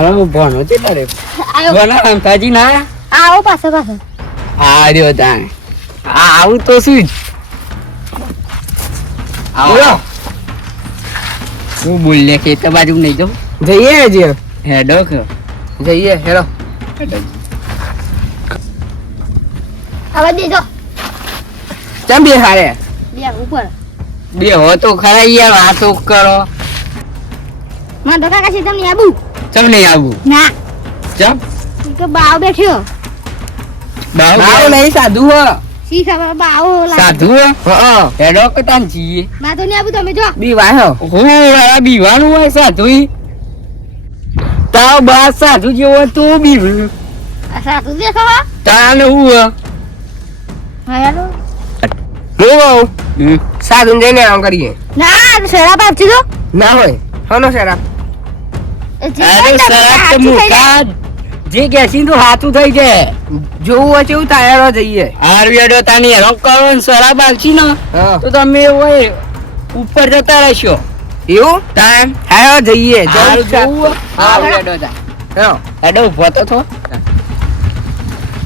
હાલો ભણો છે તારે ભણા આમ તાજી ના આવો પાછો આ રહ્યો તાણ આવું તો શું જ આવો હું બોલ ખેતર બાજુ નહીં જાઉં જઈએ હજી હેડો કે જઈએ હેરો હવે દેજો ચમ બે હારે બે ઉપર બે હો તો ખરા યાર વાતો કરો માં તો કાકા છે તમને આબુ ચમ નહીં આવું ના ચમ તો બાવ બેઠ્યો આવો નહીં સાધુ હો સી ખબર બાવ સાધુ હા હેડો કે તાન જીએ માં તો નહીં આબુ તમે જો બી વાહો હું આ બીવાનું હોય સાધુ તાવ બા સાધુ જેવો તું બીવ આ સાતું દેખો તાન હું હા યાર હું સાધુ જઈને આમ કરીએ ના શરાબ આપছি તો ના હોય હનો શરાબ અરે સરાપ તો મુકા જે ગેસી તો હાથું થઈ જાય જોવું હોય તેવું તાયરો જઈએ આરવેડો તાની હેરો કરો ને શરાબ આલશી ને હા તો તમે હોય ઉપર જતા રહેશો એવું તાન હા જઈએ હારું જવું જોવું આરવેડો તા હા હેડો ઉભો તો થો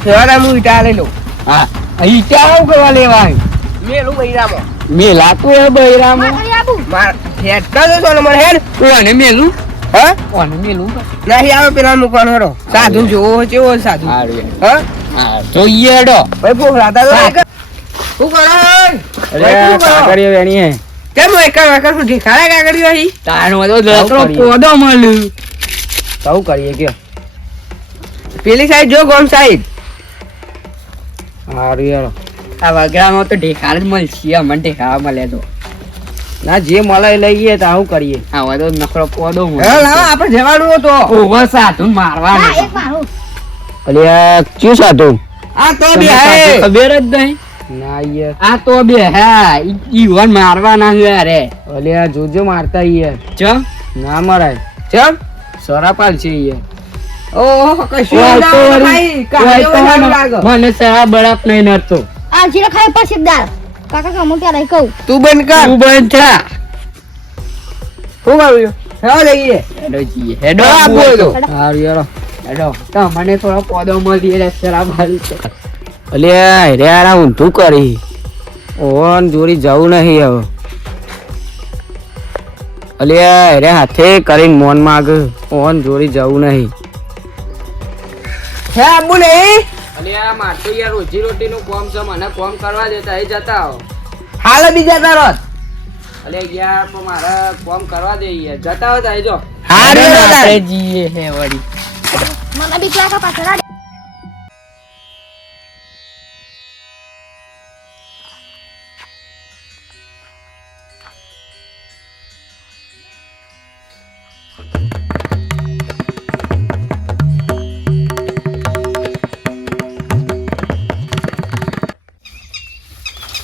ફેરા હું ઈટા લઈ લઉં હા અહીં ક્યાં કરવા લેવા મેલું બૈરામાં મેલા તો એ બૈરામાં માં તો આબુ માર હેડ તો સોનો મને હેડ કોને મેલું હા કોને મેલું નહીં આવે પેલા મૂકવાનો હેડો સાધુ જોવો હોય કેવો હોય સાધુ હારું હા હા જોઈએ હેડો ભાઈ પોખરાતા તો એક શું કરો અરે કાકડીઓ વેણી હે કેમ એક શું ઠીકાણા કાકડીઓ અહીં તાણ વધો દસરો પોદો મળ્યું સૌ કરીએ કે પેલી સાઈડ જો ગોમ સાઈડ હારું યાર આ વગડામાં તો ઢેખાર જ મળશે અમને ઢેખાવા મળે તો ના જે મળે એ લઈએ તો આવું કરીએ આ વધો નખરો પોદો હા લાવો આપણે જવાનું હતો ઓવર સાધુ મારવાનો ના એક મારું અલ્યા ક્યું સાધુ આ તો તમને સાધુ ખબર જ નહીં ના યાર આ તો બે હા ઈવન મારવાના છે અરે અલ્યા જોજો મારતા યાર ચમ ના મરાય ચમ સરાપાલ છે યાર ઓહો કશું ઓય ના તો ભાઈ ઓય કાઢ્યો તો ના લાગો મને સરા બળાપ નહીં નડતો આ જીરો ખાય પછી દાળ કાકા કમો ક્યારે કહું તું બંધ કર તું બંધ થા શું કર્યું હા જઈએ હેડો જીએ હેડો હા, બોલો. હારું યાર હેડો તો મને થોડો પોદો મળી રે સરાપાલ છે અલ્યા રે આ ઊંધું કરી ઓન જોડી જવું નહીં હવે અલ્યા રે હાથે કરીને મોન માગ ઓન જોડી જવું નહીં હે આબુ નહીં અલ્યા માર તો યાર રોજી રોટીનું કોમ છે મને કોમ કરવા દેતા એ જતા આવો હાલ બીજા તારોત અલ્યા યાર પણ મારે કોમ કરવા દે યાર જતા હો તો જો હારું યાર. આપણે જીએ હે વળી મને બી કાકા પાછળ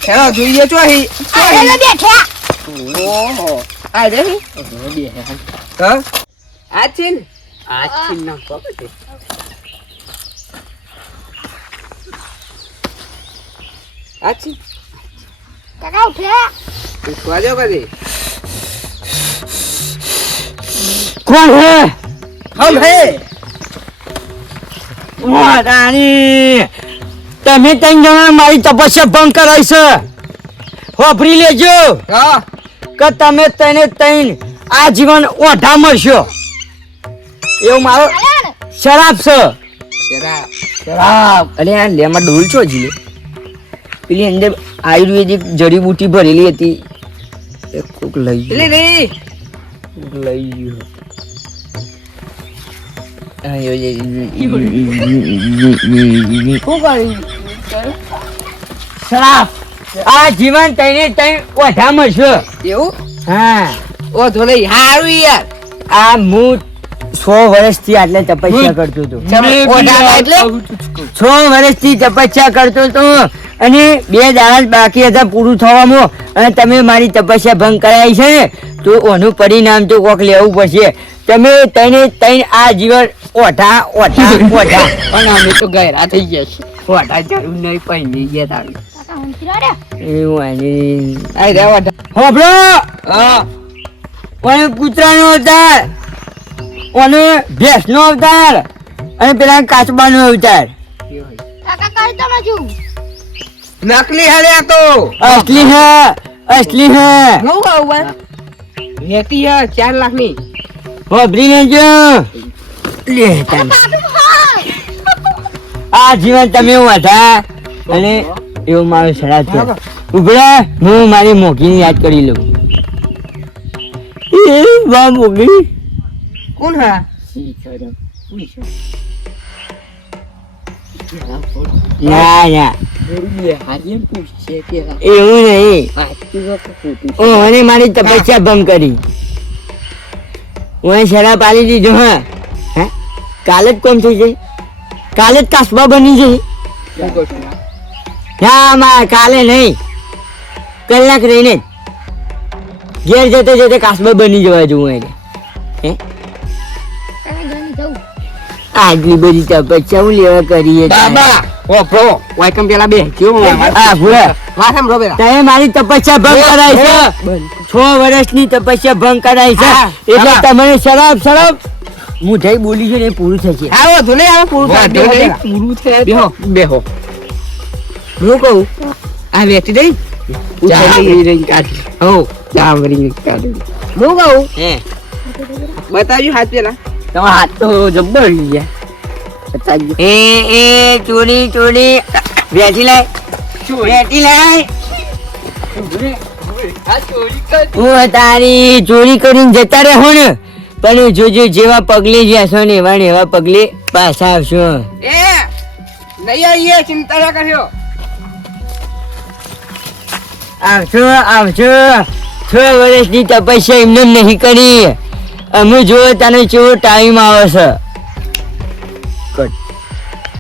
હેલો જોઈએ છો હી આ બેઠ્યા ઓહો આ દે હી બે હા આ છે ને આ ચીન ના પકડે આ છે કાકા ઉઠ્યા ઉઠવા દો કદી કોણ હે હમ હે વાડાની તમે ત્રણ જણા મારી તપસ્યા ભંગ કરાઈ છે હોભરી લેજો હા કે તમે તને ત્રણ આ જીવન ઓઢા મળશો એવું મારો શરાબ છે શરાબ શરાબ અલે આ લેમાં ડોલ છો જી પેલી અંદર આયુર્વેદિક જડીબુટી ભરેલી હતી એ કોક લઈ ગયું. લઈ ગયું શરાબ આ જીવન તને ત્રણ ઓઢા મળશો એવું હા ઓ થોડે હારું યાર આ હું 100 વર્ષથી આટલે તપસ્યા કરતો હતો ઓઢામાં એટલે 6 વર્ષથી તપસ્યા કરતો હતો અને 2 દાડા જ બાકી હતા પૂરું થવામાં અને તમે મારી તપસ્યા ભંગ કરાવી છે ને તો ઓનું પરિણામ તો કોક લેવું પડશે તમે તને તઈને આ જીવન ઓઢા ઓઢા ઓઢા અને અમે તો ગયરા થઈ ગયા છે ઓઢા જરૂર નહીં પહેરી ગયા તારું કાકા ઊંચી રે એવું આની આઈ રે ઓઢા હોબળો હા પણ કૂતરાનો હતા ઓને ભેંસનો અવતાર અને પેલા કાચબાનો અવતાર. કાકા કઈ તમે છું નકલી હરે આ તો અસલી હે અસલી હે. હું કહું બસ લેતી હે 4 લાખની વાપરી લેજો. લે તાન. આ જીવન તમે હતા અને એવું મારું શરાબ છે. ઉભરા હું મારી મોગીને યાદ કરી લઉં. એ વાહ મોગી. કોણ હા ના ના એવું નહીં. ઓને મારી તપસ્યા ભંગ કરી. ઓને શરાબ આલી દીધો. હે કાલે જ કોમ થઈ જાય. કાલે જ કાસબા બની જાય. ના માં કાલે નહીં, કલાક રહીને જ ઘેર જતે જતે કાસબા બની જવા જોવું એને. હે કાકા ઘરની જવું આટલી બધી તપસ્યા હું લેવા કરીએ બાબા ઓ પ્રો વાયકમ પેલા બે કેવું આ ભૂરા વાસમ રોબેલા તમે મારી તપસ્યા ભંગ કરાઈ છે. 6 વર્ષની તપસ્યા ભંગ કરાઈ છે. હા, એટલે હા. તમને શરાબ શરાબ હું જઈ બોલી છે ને એ પૂરું થશે. આવો ધુલે આવો પૂરું પૂરું થાય બેહો બેહો હું કહું આ વેચી દઈ ચામડી કાઢી હો ચામડી કાઢી હું કહું હે બતાવ્યું હાથ પેલા તમારા હાથ તો જબ્બર લઈ ગયા. બતાવ્યું એ ચોરી ચોરી વેચી લાય વેચી લાય. હું તારી ચોરી કરીને જતા રહો ને પણ જોજો જેવા પગલે જશો ને એવા ને એવા પગલે પાછા આવશો. એ નહીં આવીએ ચિંતા ના કર્યો આવશો આવશો. 6 વર્ષની તપસ્યા એમને નહીં કરી. અમે જો તને કેવો ટાઈમ આવે છે. કટ.